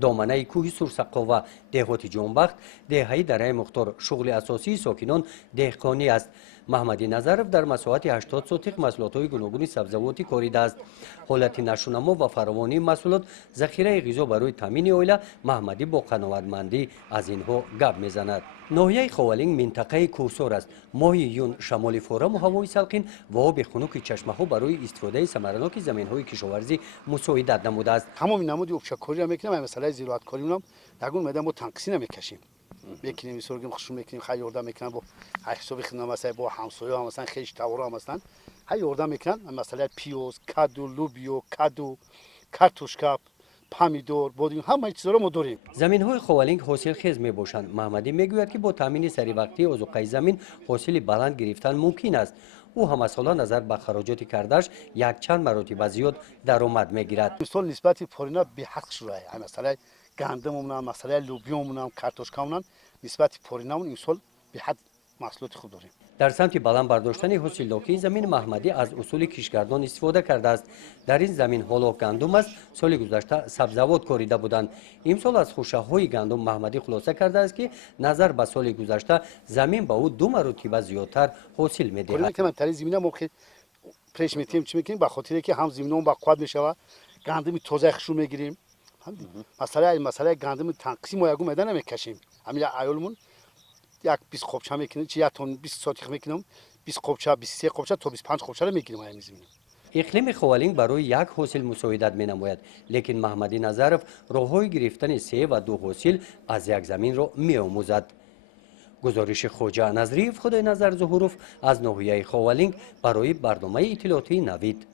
دامنه کوه سرسقا و دهات جنبخت دههای دره مختار شغل اساسی ساکنان دهقانی است. محمدی نظرов در مساحت 80 سوتیق محصولات گوناگون سبزیجاتی کاریده است. حالت نشونما و فراوانی محصولات ذخیره غذا برای تامین عائله محمدی با قناعتمندی از اینها گپ میزند. ناحیه خوالینگ منطقه کوهسار است. ماه یون شمال فورم و هوای سلقین و آب خنک چشمه ها برای استفاده ثمرناک زمین های کشاورزی مساعدت نموده است. همون نمودی آبشکاری هم میکنیم، مثلا زراعت کاری اونم نگون میدم با تانکسی نمیکشیم. میکنیم سرگم خشم میکنیم، خیلی یردم میکنن با حساب خدمت مثلا با همسایه هم مثلا خیش تورا هم مثلا خیلی یردم میکنن، مثلا پیوز، کدو، لوبیا، کدو، کارتوشکا، پامیدور، بادیان همه چیزا رو ما داریم. زمین های خوالینگ حاصل خیز می باشند. محمدی میگوید که با تامین سری وقتی آذوقه زمین حاصل بلند گرفتن ممکن است. او هم از سال نظر به خراجات کردش یک چند مرتبه زیاد درآمد میگیرد. مثلا نسبت پورینا به حق شده. مثلا گندممون، مثلا لوبیامون، کارتوشکامون نسبت پورینامون این سال به حد محصولات خوب داریم. در سمت بلند برداشتن حاصلداری زمین محمدی از اصول کشگردان استفاده کرده است. در این زمین حالا گندم است. سال گذشته سبزیجات کاریده بودند. امسال از خوشه‌های گندم محمدی خلاصه کرده است که نظر به سال گذشته زمین به او 2 مرتبه زیادتر حاصل می‌دهد. که من تری زمینه موقع پرش میتیم چی میکنیم؟ به خاطر که هم زمینمون با قوت میشه، گندم تازه خشو میگیریم. مثلا گندم تانکسی ما یگو میدن نمیکشیم. همین ایالمون یک 20 قبچه میکنیم، چی 20 سوتیق میکنیم، 20 قبچه، 23 قبچه تا 25 قبچه رو میگیریم همین زمین. اقلیم خوالینگ برای یک حاصل مساعدت می نماید، لیکن محمدی نظرov راههای گرفتن 3 و 2 حاصل از یک زمین را می آموزد. گزارش خوجا نظریف خدای نظر ظهوروف از ناحیه خوالینگ برای برنامه اطلاعاتی نوید.